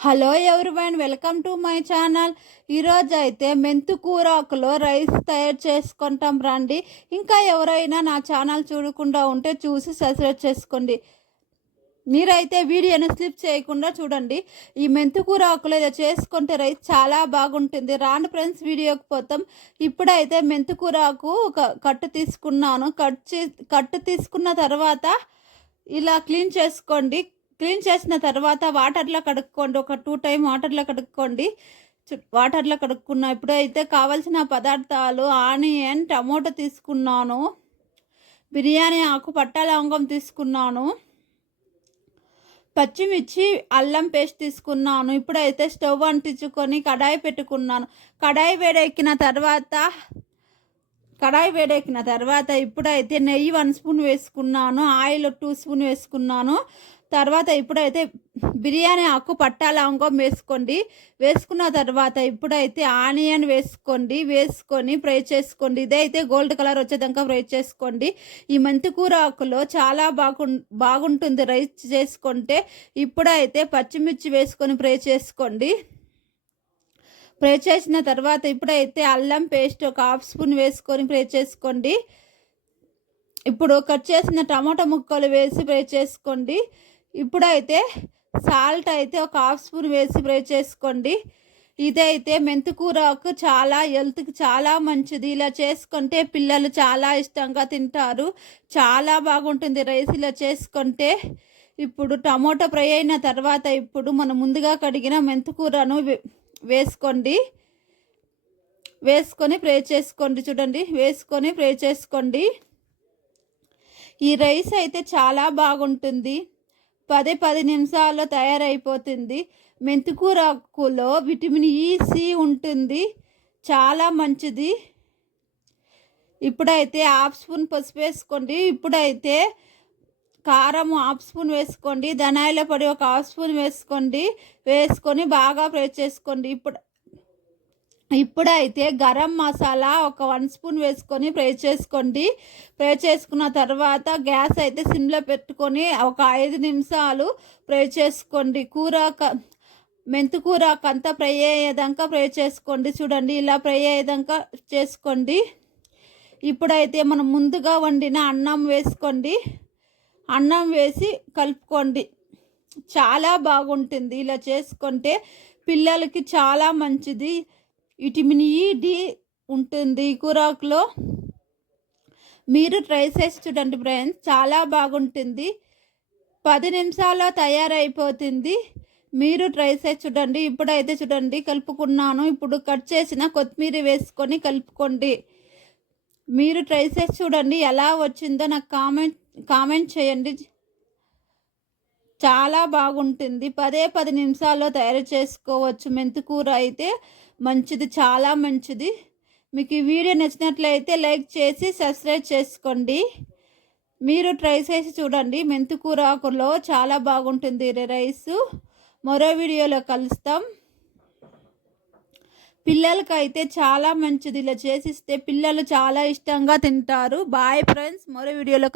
Hello everyone welcome to my channel. ఈరోజు అయితే మెంతు కూరాకులో rice తయారు చేసుకుంటాం రండి. ఇంకా ఎవరైనా నా ఛానల్ చూడకుండా ఉంటే చూసి సబ్స్క్రైబ్ చేసుకోండి. మీరైతే వీడియోని స్లిప్ చేయకుండా చూడండి. ఈ మెంతుకూర ఆకులు ఏదో చేసుకుంటే రైస్ చాలా బాగుంటుంది. రాను ఫ్రెండ్స్ వీడియోకి పోతాం. ఇప్పుడైతే మెంతుకూర ఆకు ఒక కట్టు తీసుకున్నాను. కట్ చే కట్టు తీసుకున్న తర్వాత ఇలా క్లీన్ చేసుకోండి. క్లీన్ చేసిన తర్వాత వాటర్లో కడుక్కోండి. ఒక టూ టైం వాటర్లో కడుక్కోండి. వాటర్లో కడుక్కున్నా ఇప్పుడైతే కావాల్సిన పదార్థాలు ఆనియన్ టమోటో తీసుకున్నాను. బిర్యానీ ఆకు పట్ట లవంగం తీసుకున్నాను. పచ్చిమిర్చి అల్లం పేస్ట్ తీసుకున్నాను. ఇప్పుడైతే స్టవ్ అంటించుకొని కడాయి పెట్టుకున్నాను. కడాయి వేడెక్కిన తర్వాత కడాయి వేడెక్కిన తర్వాత ఇప్పుడైతే నెయ్యి వన్ స్పూన్ వేసుకున్నాను ఆయిల్ టూ స్పూన్ వేసుకున్నాను. తర్వాత ఇప్పుడైతే బిర్యానీ ఆకు పట్టా లవంగం వేసుకోండి. వేసుకున్న తర్వాత ఇప్పుడైతే ఆనియన్ వేసుకోండి వేసుకొని ఫ్రై చేసుకోండి. ఇదైతే గోల్డ్ కలర్ వచ్చేదాకా ఫ్రై చేసుకోండి. ఈ మెంతికూర ఆకులో చాలా బాగు బాగుంటుంది రైస్ చేసుకుంటే. ఇప్పుడైతే పచ్చిమిర్చి వేసుకొని ఫ్రై చేసుకోండి. ఫ్రై చేసిన తర్వాత ఇప్పుడైతే అల్లం పేస్ట్ ఒక హాఫ్ స్పూన్ వేసుకొని ఫ్రై చేసుకోండి. ఇప్పుడు కట్ చేసిన టమాటా ముక్కలు వేసి ఫ్రై చేసుకోండి. ఇప్పుడైతే సాల్ట్ అయితే ఒక హాఫ్ స్పూన్ వేసి ఫ్రై చేసుకోండి. ఇదైతే మెంతికూరకు చాలా హెల్త్కి చాలా మంచిది. ఇలా చేసుకుంటే పిల్లలు చాలా ఇష్టంగా తింటారు. చాలా బాగుంటుంది రైస్ ఇలా చేసుకుంటే. ఇప్పుడు టమోటా ఫ్రై అయిన తర్వాత ఇప్పుడు మనం ముందుగా కడిగిన మెంతుకూరను వేసుకోండి. వేసుకొని ప్రే చేసుకోండి చూడండి. వేసుకొని ప్రే చేసుకోండి. ఈ రైస్ అయితే చాలా బాగుంటుంది. పదే పది నిమిషాల్లో తయారైపోతుంది. మెంతికూరకులో విటమిన్ ఈ సి ఉంటుంది. చాలా మంచిది. ఇప్పుడైతే హాఫ్ స్పూన్ పసుపు వేసుకోండి. ఇప్పుడైతే కారం హాఫ్ స్పూన్ వేసుకోండి ధనాయిల పొడి ఒక హాఫ్ స్పూన్ వేసుకోండి వేసుకొని బాగా ఫ్రై చేసుకోండి. ఇప్పుడు ఇప్పుడైతే గరం మసాలా ఒక వన్ స్పూన్ వేసుకొని ఫ్రై చేసుకోండి. ఫ్రై చేసుకున్న తర్వాత గ్యాస్ అయితే సిమ్లో పెట్టుకొని ఒక ఐదు నిమిషాలు ఫ్రై చేసుకోండి. కూర మెంతు అంతా ఫ్రై అయ్యేదాకా ఫ్రై చేసుకోండి. చూడండి ఇలా ఫ్రై అయ్యేదాకా చేసుకోండి. ఇప్పుడైతే మనం ముందుగా వండిన అన్నం వేసుకోండి. అన్నం వేసి కలుపుకోండి. చాలా బాగుంటుంది ఇలా చేసుకుంటే పిల్లలకి చాలా మంచిది. విటమిన్ ఈ డి ఉంటుంది కూరాకులో మీరు ట్రై చేసి చూడండి ఫ్రెండ్స్ చాలా బాగుంటుంది. పది నిమిషాల్లో తయారైపోతుంది. మీరు ట్రై చేసి చూడండి. ఇప్పుడైతే చూడండి కలుపుకున్నాను. ఇప్పుడు కట్ చేసిన కొత్తిమీర వేసుకొని కలుపుకోండి. మీరు ట్రై చేసి చూడండి ఎలా వచ్చిందో నాకు కామెంట్ కామెంట్ చేయండి. చాలా బాగుంటుంది. పదే పది నిమిషాల్లో తయారు చేసుకోవచ్చు. మెంతికూర అయితే మంచిది చాలా మంచిది. మీకు ఈ వీడియో నచ్చినట్లయితే లైక్ చేసి సబ్స్క్రైబ్ చేసుకోండి. మీరు ట్రై చేసి చూడండి. మెంతికూర ఆకులో చాలా బాగుంటుంది రైస్. మరో వీడియోలో కలుస్తాం. పిల్లలకైతే చాలా మంచిది. ఇలా చేసిస్తే పిల్లలు చాలా ఇష్టంగా తింటారు. బాయ్ ఫ్రెండ్స్ మరో వీడియోలో